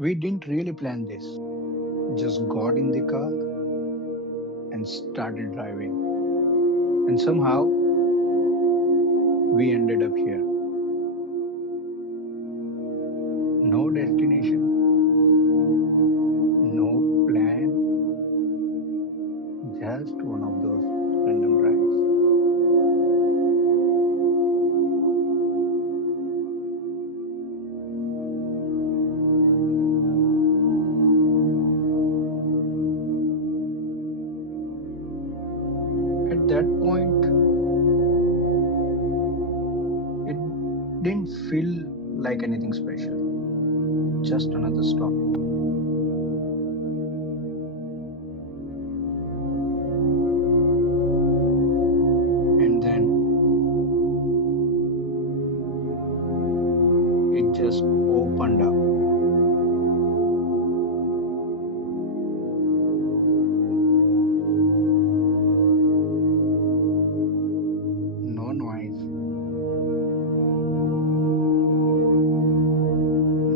We didn't really plan this, just got in the car and started driving. And somehow we ended up here. No destination, no plan, just one of those random drives. At that point, it didn't feel like anything special, just another stop. And then it just opened up. No noise,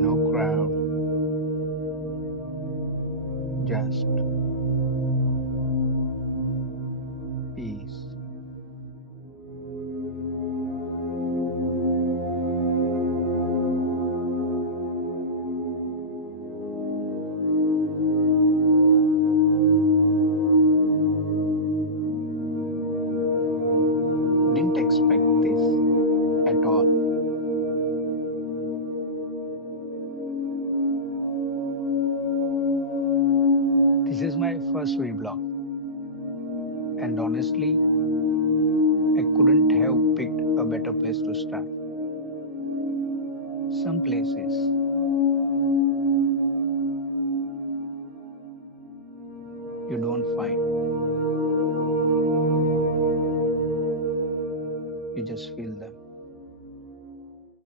no crowd, just peace. Didn't expect this at all. This is my first vlog, and honestly, I couldn't have picked a better place to start. Some places you don't find, you just feel them.